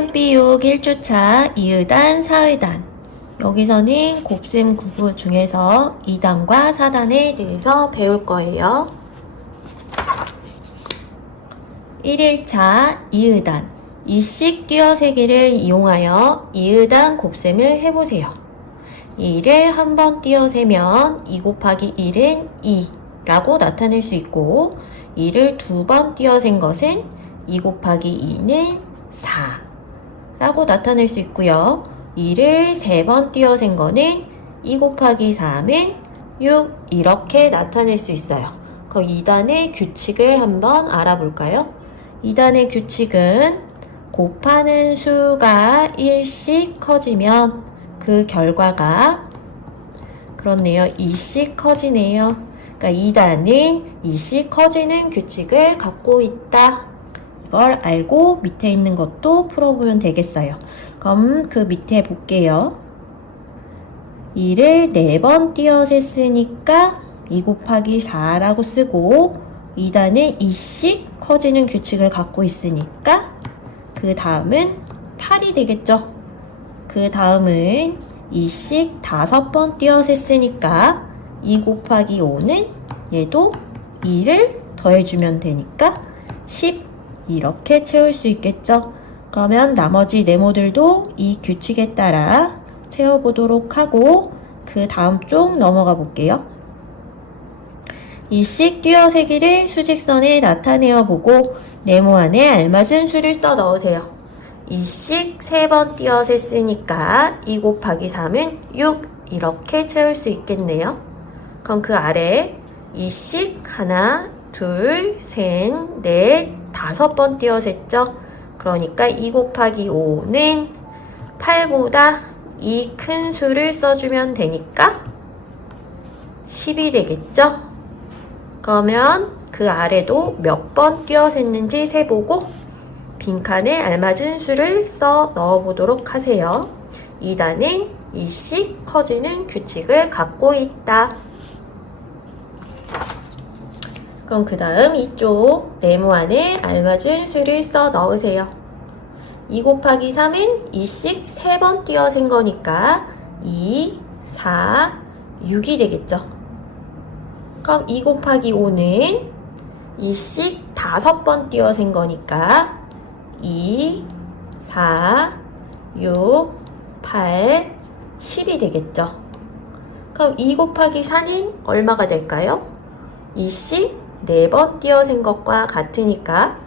쌤비육 1주차 2의단, 4의단. 여기서는 곱셈 구구 중에서 2단과 4단에 대해서 배울 거예요. 1일차 2의단. 이씩 띄어세기를 이용하여 2의단 곱셈을 해보세요. 2를 한 번 띄어세면 2 곱하기 1은 2라고 나타낼 수 있고 2를 두 번 띄어센 것은 2 곱하기 2는 4라고 나타낼 수 있고요. 2를 세 번 띄어센 거는 2 곱하기 3은 6 이렇게 나타낼 수 있어요. 그럼 2단의 규칙을 한번 알아볼까요? 2단의 규칙은 곱하는 수가 1씩 커지면 그 결과가 그렇네요. 2씩 커지네요. 그러니까 2단은 2씩 커지는 규칙을 갖고 있다. 이걸 알고 밑에 있는 것도 풀어보면 되겠어요. 그럼 그 밑에 볼게요. 2를 4번 띄어셌으니까 2 곱하기 4라고 쓰고 2단은 2씩 커지는 규칙을 갖고 있으니까 그 다음은 8이 되겠죠. 그 다음은 2씩 5번 띄어셌으니까 2 곱하기 5는 얘도 2를 더해주면 되니까 10 이렇게 채울 수 있겠죠. 그러면 나머지 네모들도 이 규칙에 따라 채워보도록 하고 그 다음 쪽 넘어가 볼게요. 2씩 띄어세기를 수직선에 나타내어 보고 네모 안에 알맞은 수를 써 넣으세요. 2씩 3번 띄어셌으니까 2 곱하기 3은 6 이렇게 채울 수 있겠네요. 그럼 그 아래 2씩 하나, 둘, 셋, 넷, 5번 띄어셌죠? 그러니까 2 곱하기 5는 8보다 이 큰 수를 써주면 되니까 10이 되겠죠? 그러면 그 아래도 몇 번 띄어셌는지 세보고 빈칸에 알맞은 수를 써 넣어보도록 하세요. 2단은 2씩 커지는 규칙을 갖고 있다. 그럼 그 다음 이쪽 네모 안에 알맞은 수를 써 넣으세요. 2 곱하기 3은 2씩 3번 띄어센 거니까 2, 4, 6이 되겠죠. 그럼 2 곱하기 5는 2씩 5번 띄어센 거니까 2, 4, 6, 8, 10이 되겠죠. 그럼 2 곱하기 4는 얼마가 될까요? 2씩 4번 띄어센 것과 같으니까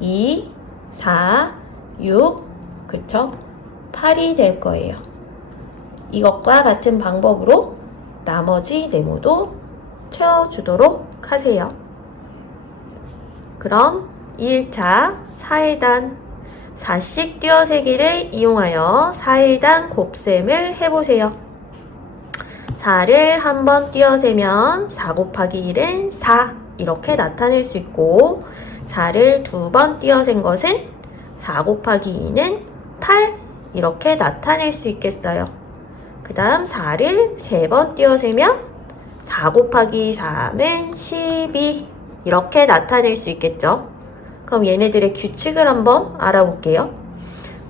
2, 4, 6, 그쵸? 8이 될 거예요. 이것과 같은 방법으로 나머지 네모도 채워주도록 하세요. 그럼 2일차 4일단 4씩 띄어세기를 이용하여 4일단 곱셈을 해보세요. 4를 한 번 띄어세면 4 곱하기 1은 4 이렇게 나타낼 수 있고 4를 두 번 띄어센 것은 4 곱하기 2는 8 이렇게 나타낼 수 있겠어요. 그 다음 4를 3번 띄어세면 4 곱하기 3은 12 이렇게 나타낼 수 있겠죠. 그럼 얘네들의 규칙을 한번 알아볼게요.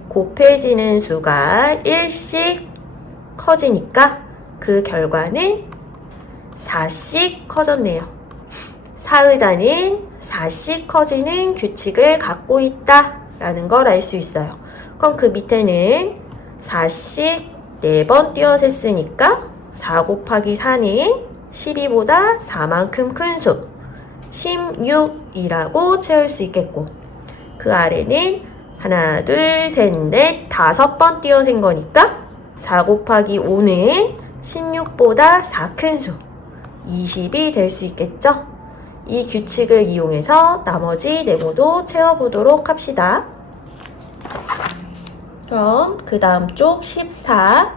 곱해지는 수가 1씩 커지니까 그 결과는 4씩 커졌네요. 4의단은 4씩 커지는 규칙을 갖고 있다 라는 걸 알 수 있어요. 그럼 그 밑에는 4씩 4번 띄어셌으니까 4 곱하기 4는 12보다 4만큼 큰 수 16이라고 채울 수 있겠고 그 아래는 하나, 둘, 셋, 넷, 5번 띄어센 거니까 4 곱하기 5는 16보다 4 큰 수 20이 될 수 있겠죠? 이 규칙을 이용해서 나머지 네모도 채워보도록 합시다. 그럼 그 다음 쪽 14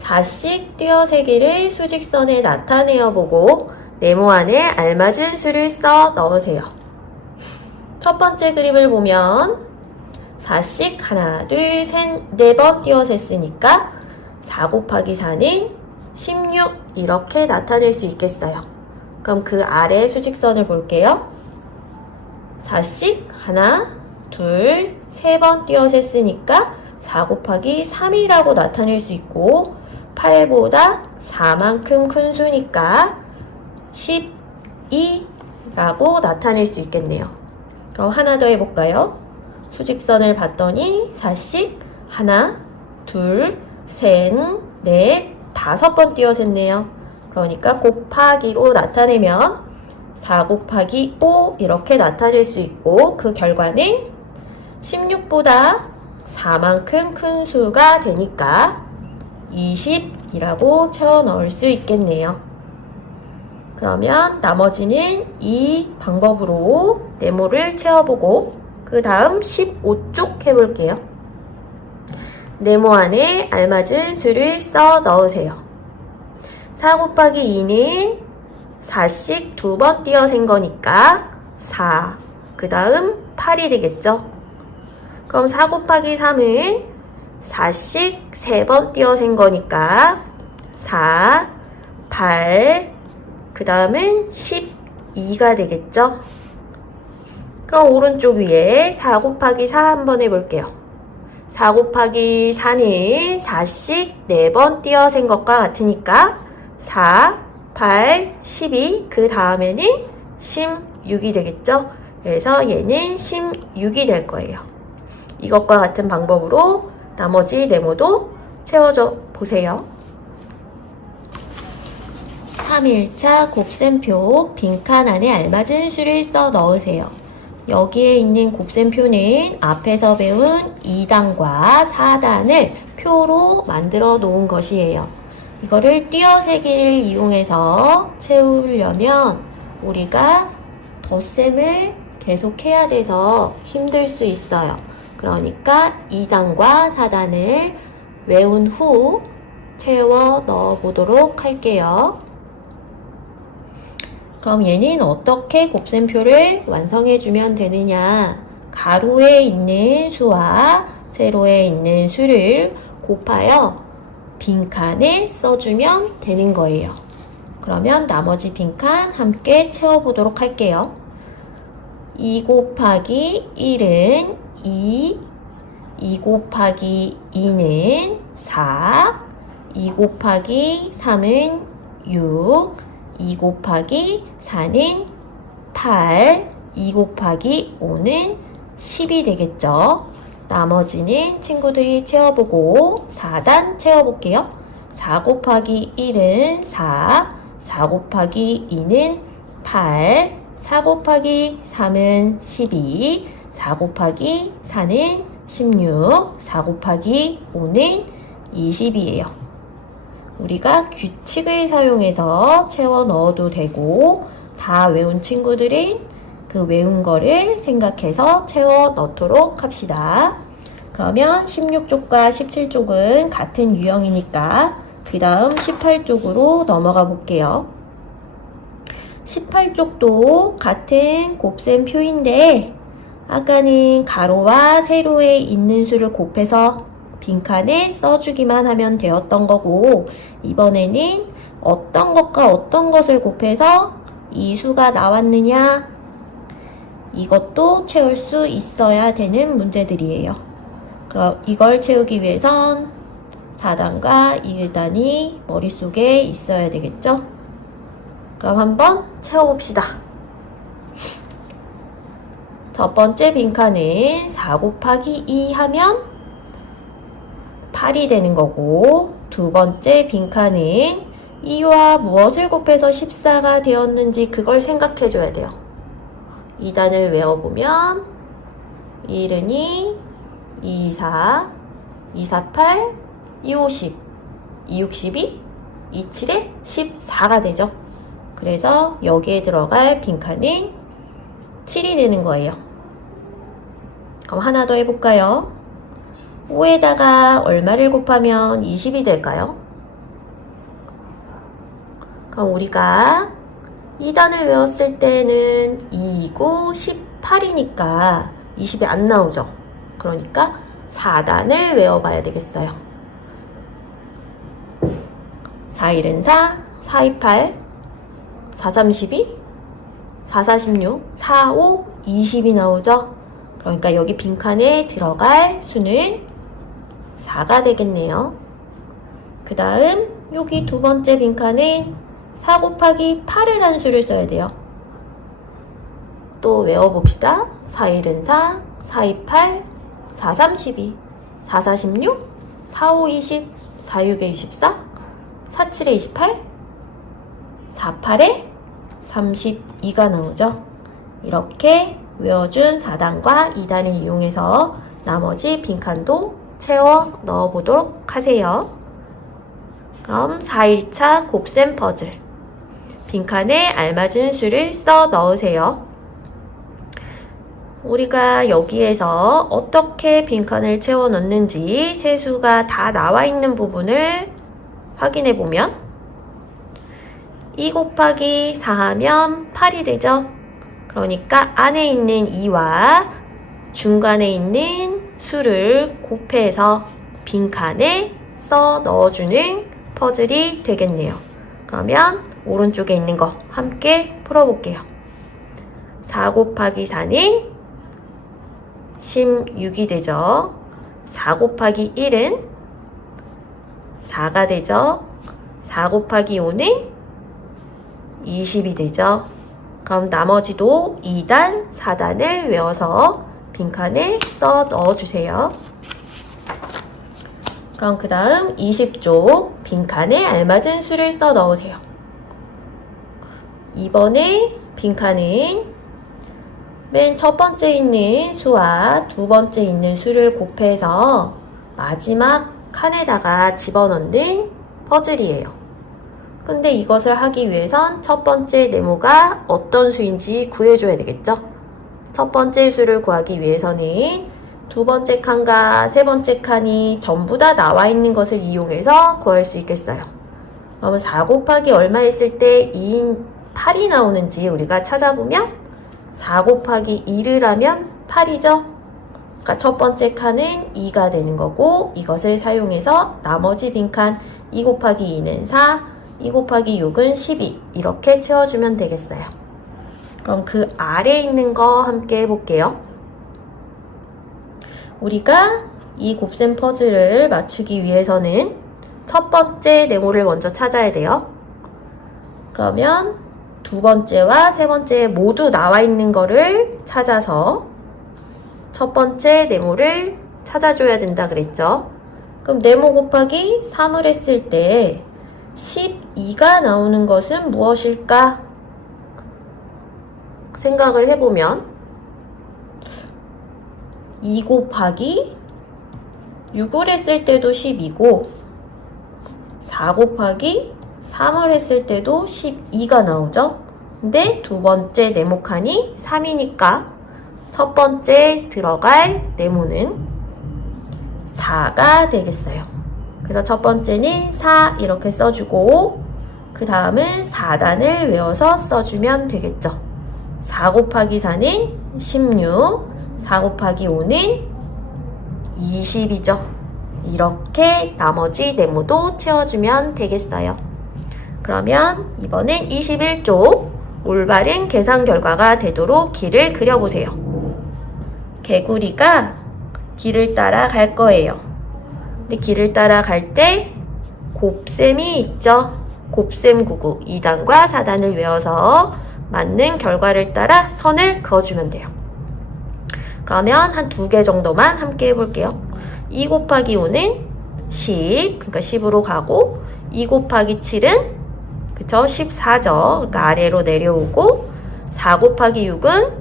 4씩 띄어세기를 수직선에 나타내어 보고 네모 안에 알맞은 수를 써 넣으세요. 첫 번째 그림을 보면 4씩 하나, 둘, 셋, 4번 띄어셌으니까 4 곱하기 4는 16 이렇게 나타낼 수 있겠어요. 그럼 그 아래 수직선을 볼게요. 4씩 하나, 둘, 세 번 띄어셌으니까 4 곱하기 3이라고 나타낼 수 있고 8보다 4만큼 큰 수니까 12라고 나타낼 수 있겠네요. 그럼 하나 더 해볼까요? 수직선을 봤더니 4씩 하나, 둘, 셋, 넷, 5번 띄어셌네요. 그러니까 곱하기로 나타내면 4 곱하기 5 이렇게 나타낼 수 있고 그 결과는 16보다 4만큼 큰 수가 되니까 20이라고 채워 넣을 수 있겠네요. 그러면 나머지는 이 방법으로 네모를 채워보고 그 다음 15쪽 해볼게요. 네모 안에 알맞은 수를 써 넣으세요. 4 곱하기 2는 4씩 2번 띄어센 거니까 4, 그 다음 8이 되겠죠. 그럼 4 곱하기 3은 4씩 3번 띄어센 거니까 4, 8, 그 다음은 12가 되겠죠. 그럼 오른쪽 위에 4 곱하기 4 한번 해볼게요. 4 곱하기 4는 4씩 4번 띄어센 것과 같으니까 4, 8, 12, 그 다음에는 16이 되겠죠. 그래서 얘는 16이 될 거예요. 이것과 같은 방법으로 나머지 네모도 채워줘 보세요. 3일차 곱셈표 빈칸 안에 알맞은 수를 써 넣으세요. 여기에 있는 곱셈표는 앞에서 배운 2단과 4단을 표로 만들어 놓은 것이에요. 이거를 띄어세기를 이용해서 채우려면 우리가 덧셈을 계속 해야 돼서 힘들 수 있어요. 그러니까 2단과 4단을 외운 후 채워 넣어 보도록 할게요. 그럼 얘는 어떻게 곱셈표를 완성해 주면 되느냐? 가로에 있는 수와 세로에 있는 수를 곱하여 빈칸에 써주면 되는 거예요. 그러면 나머지 빈칸 함께 채워보도록 할게요. 2 곱하기 1은 2, 2 곱하기 2는 4, 2 곱하기 3은 6, 2 곱하기 4는 8, 2 곱하기 5는 10이 되겠죠. 나머지는 친구들이 채워보고 4단 채워볼게요. 4 곱하기 1은 4, 4 곱하기 2는 8, 4 곱하기 3은 12, 4 곱하기 4는 16, 4 곱하기 5는 20이에요. 우리가 규칙을 사용해서 채워 넣어도 되고 다 외운 친구들은 그 외운 거를 생각해서 채워 넣도록 합시다. 그러면 16쪽과 17쪽은 같은 유형이니까 그 다음 18쪽으로 넘어가 볼게요. 18쪽도 같은 곱셈표인데 아까는 가로와 세로에 있는 수를 곱해서 빈칸에 써주기만 하면 되었던 거고 이번에는 어떤 것과 어떤 것을 곱해서 이 수가 나왔느냐 이것도 채울 수 있어야 되는 문제들이에요. 그럼 이걸 채우기 위해선 4단과 1단이 머릿속에 있어야 되겠죠? 그럼 한번 채워봅시다. 첫 번째 빈칸은 4 곱하기 2 하면 8이 되는 거고 두 번째 빈칸은 2와 무엇을 곱해서 14가 되었는지 그걸 생각해 줘야 돼요. 2단을 외워보면 1은 2, 2, 4, 2, 4, 8, 2, 5, 10, 2, 6, 12, 2, 7에 14가 되죠. 그래서 여기에 들어갈 빈칸은 7이 되는 거예요. 그럼 하나 더 해볼까요? 5에다가 얼마를 곱하면 20이 될까요? 그럼 우리가 2단을 외웠을 때는 2, 9, 18이니까 20이 안 나오죠. 그러니까 4단을 외워봐야 되겠어요. 4, 1은 4, 4, 2, 8, 4, 3, 12, 4, 4, 16, 4, 5, 20이 나오죠. 그러니까 여기 빈칸에 들어갈 수는 4가 되겠네요. 그 다음 여기 두 번째 빈칸엔 4 곱하기 8을 한 수를 써야 돼요. 또 외워봅시다. 4, 1은 4, 4, 2, 8, 4, 3, 12, 4, 4, 16, 4, 5, 20, 4, 6에 24, 4, 7에 28, 4, 8에 32가 나오죠. 이렇게 외워준 4단과 2단을 이용해서 나머지 빈칸도 채워 넣어보도록 하세요. 그럼 4일차 곱셈 퍼즐. 빈칸에 알맞은 수를 써 넣으세요. 우리가 여기에서 어떻게 빈칸을 채워 넣는지 세수가 다 나와 있는 부분을 확인해 보면 2 곱하기 4 하면 8이 되죠. 그러니까 안에 있는 2와 중간에 있는 수를 곱해서 빈칸에 써 넣어주는 퍼즐이 되겠네요. 그러면 오른쪽에 있는 거 함께 풀어볼게요. 4 곱하기 4는 16이 되죠. 4 곱하기 1은 4가 되죠. 4 곱하기 5는 20이 되죠. 그럼 나머지도 2단, 4단을 외워서 빈칸에 써 넣어주세요. 그럼 그 다음 20쪽 빈칸에 알맞은 수를 써 넣으세요. 이번에 빈칸은 맨 첫 번째 있는 수와 두 번째 있는 수를 곱해서 마지막 칸에다가 집어넣는 퍼즐이에요. 근데 이것을 하기 위해선 첫 번째 네모가 어떤 수인지 구해줘야 되겠죠? 첫 번째 수를 구하기 위해서는 두 번째 칸과 세 번째 칸이 전부 다 나와 있는 것을 이용해서 구할 수 있겠어요. 그러면 4 곱하기 얼마 했을 때 2인 8이 나오는지 우리가 찾아보면 4 곱하기 2를 하면 8이죠? 그러니까 첫 번째 칸은 2가 되는 거고 이것을 사용해서 나머지 빈칸 2 곱하기 2는 4, 2 곱하기 6은 12 이렇게 채워주면 되겠어요. 그럼 그 아래에 있는 거 함께 해볼게요. 우리가 이 곱셈 퍼즐을 맞추기 위해서는 첫 번째 네모를 먼저 찾아야 돼요. 그러면 두 번째와 세 번째 모두 나와 있는 거를 찾아서 첫 번째 네모를 찾아줘야 된다 그랬죠. 그럼 네모 곱하기 3을 했을 때 12가 나오는 것은 무엇일까? 생각을 해보면 2 곱하기 6을 했을 때도 10이고 4 곱하기 3을 했을 때도 12가 나오죠. 근데 두 번째 네모칸이 3이니까 첫 번째 들어갈 네모는 4가 되겠어요. 그래서 첫 번째는 4 이렇게 써주고 그 다음은 4단을 외워서 써주면 되겠죠. 4 곱하기 4는 16, 4 곱하기 5는 20이죠. 이렇게 나머지 네모도 채워주면 되겠어요. 그러면 이번엔 21쪽 올바른 계산 결과가 되도록 길을 그려보세요. 개구리가 길을 따라 갈 거예요. 근데 길을 따라 갈 때 곱셈이 있죠. 곱셈 구구 2단과 4단을 외워서 맞는 결과를 따라 선을 그어주면 돼요. 그러면 한 2개 정도만 함께 해볼게요. 2 곱하기 5는 10, 그러니까 10으로 가고 2 곱하기 7은 그쵸? 14죠. 그러니까 아래로 내려오고 4 곱하기 6은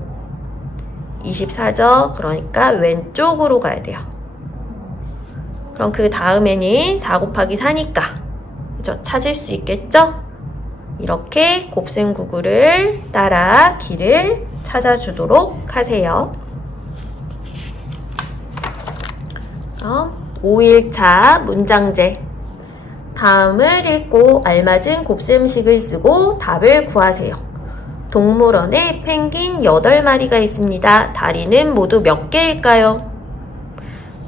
24죠. 그러니까 왼쪽으로 가야 돼요. 그럼 그 다음에는 4 곱하기 4니까 그쵸? 찾을 수 있겠죠? 이렇게 곱셈 구구를 따라 길을 찾아주도록 하세요. 5일차 문장제. 다음을 읽고 알맞은 곱셈식을 쓰고 답을 구하세요. 동물원에 펭귄 8마리가 있습니다. 다리는 모두 몇 개일까요?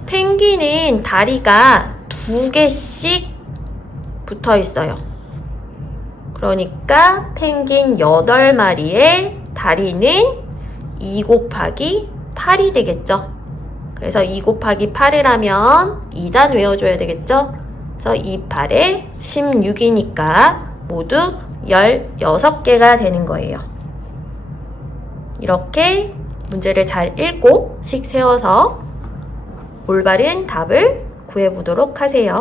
펭귄은 다리가 2개씩 붙어 있어요. 그러니까 펭귄 8마리의 다리는 2 곱하기 8이 되겠죠. 그래서 2 곱하기 8을 하면 2단 외워줘야 되겠죠. 그래서 2, 8에 16이니까 모두 16개가 되는 거예요. 이렇게 문제를 잘 읽고 식 세워서 올바른 답을 구해보도록 하세요.